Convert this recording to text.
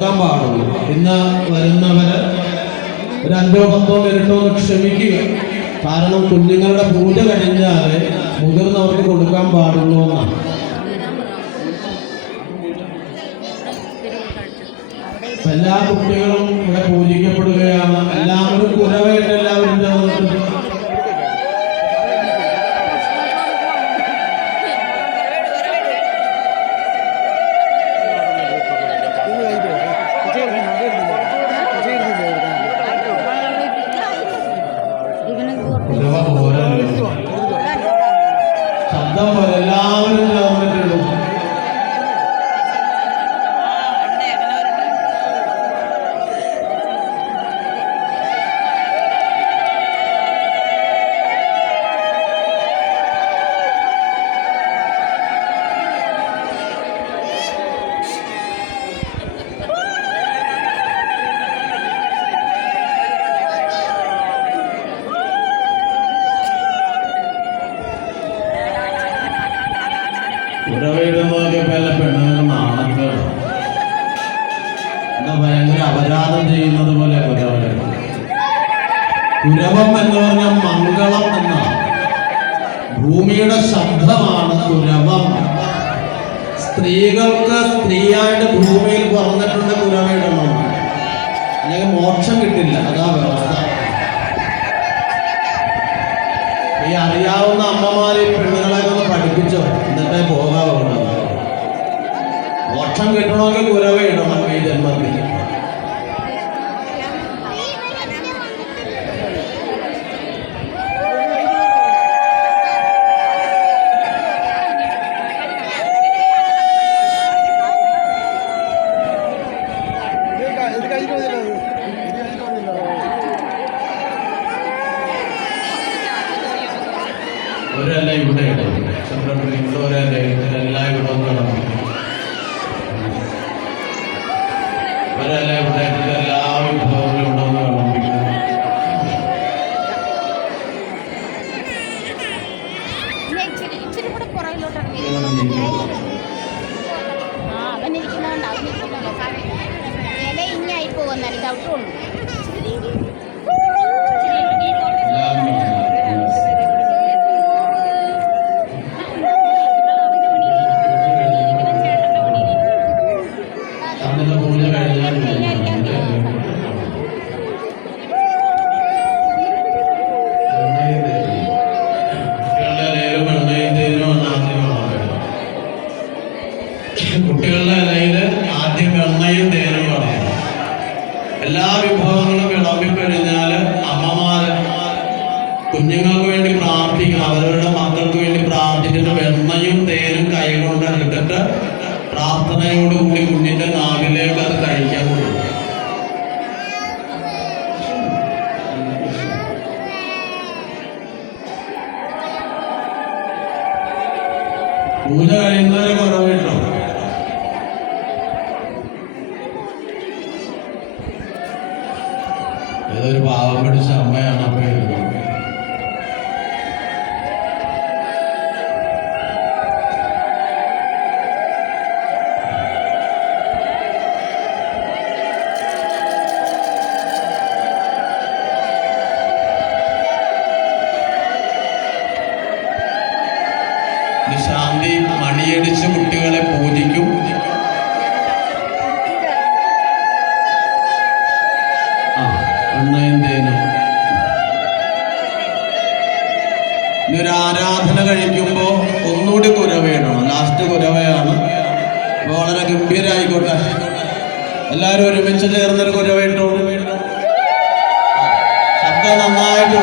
പാടുള്ളൂ. ഇന്ന് വരുന്നവര് ഒരു 5-10 മിനിറ്റോ ഒന്ന് ക്ഷമിക്കുക. കാരണം കുഞ്ഞുങ്ങളുടെ പൂജ കഴിഞ്ഞാല് മുതിർന്നവർക്ക് കൊടുക്കാൻ പാടുള്ളൂ എന്നാണ്. എല്ലാ കുട്ടികളും ഇവിടെ പൂജിക്കപ്പെടുകയാണ്. എല്ലാവരും കുരവായിട്ട് എല്ലാവരും ചേർന്നിട്ട് ശബ്ദം പോലെ എല്ലാവരും ചേർന്നിട്ടുള്ളൂ. കുരവയിടുന്നതൊക്കെ പല പെണ്ണുങ്ങൾ നാണക്കേട്, എന്താ ഭയങ്കര അപരാധം ചെയ്യുന്നത് പോലെ കുരവ. കുരവം എന്ന് പറഞ്ഞാൽ മംഗളം എന്നാണ്. ഭൂമിയുടെ ശബ്ദമാണ് കുരവം. സ്ത്രീകൾക്ക് സ്ത്രീയായിട്ട് ഭൂമിയിൽ പറഞ്ഞിട്ടുണ്ട് കുരവയിടണം, അല്ലെങ്കിൽ മോക്ഷം കിട്ടില്ല. അതാ വ്യവസ്ഥ. ഈ അറിയാവുന്ന അമ്മമാരെ പെണ്ണുങ്ങളെ ഒന്ന് പഠിപ്പിച്ചോ, എന്നിട്ടേ പോകാവുള്ളൂ. മോക്ഷം കിട്ടണമെങ്കിൽ കുരവ ഇടണം ഈ ജന്മത്തിൽ. ഒരല്ല ഇവിടെ ഇടും, സെക്രട്ടറി ഇവിടെ ഒരല്ല, എല്ലാം ഇവിടെ ഒന്നും ഒരല്ല ഇവിടെ എല്ലാ വിഭവങ്ങളും ഉണ്ടോന്ന് വിളമ്പിക്കുന്നു. കുട്ടികളുടെ ഇലയിൽ ആദ്യം വെണ്ണയും തേനും കളയും. എല്ലാ വിഭവങ്ങളും വിളമ്പിക്കഴിഞ്ഞാൽ അമ്മമാര് കുഞ്ഞുങ്ങൾക്ക് വേണ്ടി പ്രാർത്ഥിക്കണം. അവരുടെ മക്കൾക്ക് വേണ്ടി പ്രാർത്ഥിച്ചിട്ട് വെണ്ണയും തേനും കൈകൊണ്ട് എടുത്തിട്ട് പ്രാർത്ഥനയോടുകൂടി കുഞ്ഞിന്റെ നാവിലേക്ക് അത് കഴിക്കാൻ കൊടുക്കും. പൂജ കഴിയുന്നവരെ കുറവിട്ടോ. ഏതൊരു പാവം പിടിച്ച അമ്മയാണ് അപ്പൊ എഴുതുന്നത്. ശാന്തി മണിയടിച്ച് കുട്ടികളെ പൂജിക്കും. ഇതൊരു ആരാധന കഴിക്കുമ്പോൾ ഒന്നുകൂടി കുരവയിടണം. ലാസ്റ്റ് കുരവയാണ്. വളരെ ഗംഭീരായിക്കോട്ടെ. എല്ലാവരും ഒരുമിച്ച് ചേർന്നൊരു കുരവയിട്ടോ. ശബ്ദം നന്നായിട്ട്